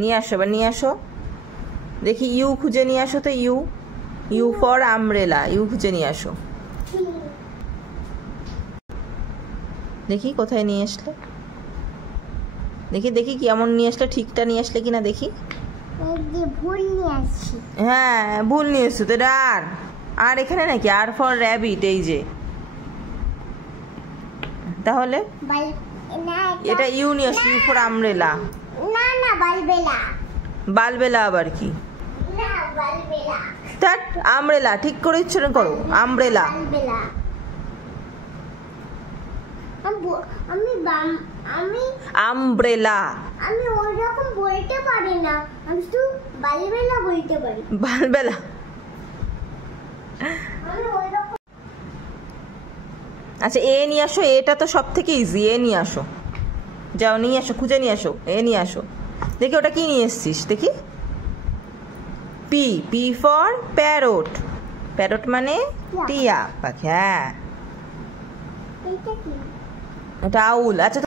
নিয়ে আসো, এবার নিয়ে আসো দেখি। ইউ খুঁজে নিয়ে আসো তো। U, U for umbrella. U খুঁজে নিয়ে আসো দেখি কোথায় নিয়ে আসলে। দেখি দেখি কেমন নিয়ে আসলে, ঠিকটা নিয়ে আসলে কিনা দেখি। হ্যাঁ ভুল নিয়ে এসছো তো। এটা আর, আর এখানে নাকি আর ফর র্যাবিট, এই যে। তাহলে এটা ইউ নিয়ে আসো, ইউ ফর আমব্রেলা। না না বালবেলা। বালবেলা আবার কি? না বালবেলা। দ্যাট আমব্রেলা, ঠিক করে উচ্চারণ করো, আমব্রেলা। বালবেলা। আমি আমব্রেলা। আমি ওরকম বলতে পারি না, আমি শুধু বালবেলা বলতে পারি। বালবেলা। আমি ওরকম। আচ্ছা এ নিয়ে আসো। এটা তো সব থেকে ইজি। এ নিয়ে আসো, যাও নিয়ে আসো, খুঁজে নিয়ে আসো। এ নিয়ে আসো দেখি ওটা কি নিয়ে এসছিস দেখি। P, P for parrot. Parrot মানে টিয়া পাখি। হ্যাঁ এটা কি? এটা আউল। আচ্ছা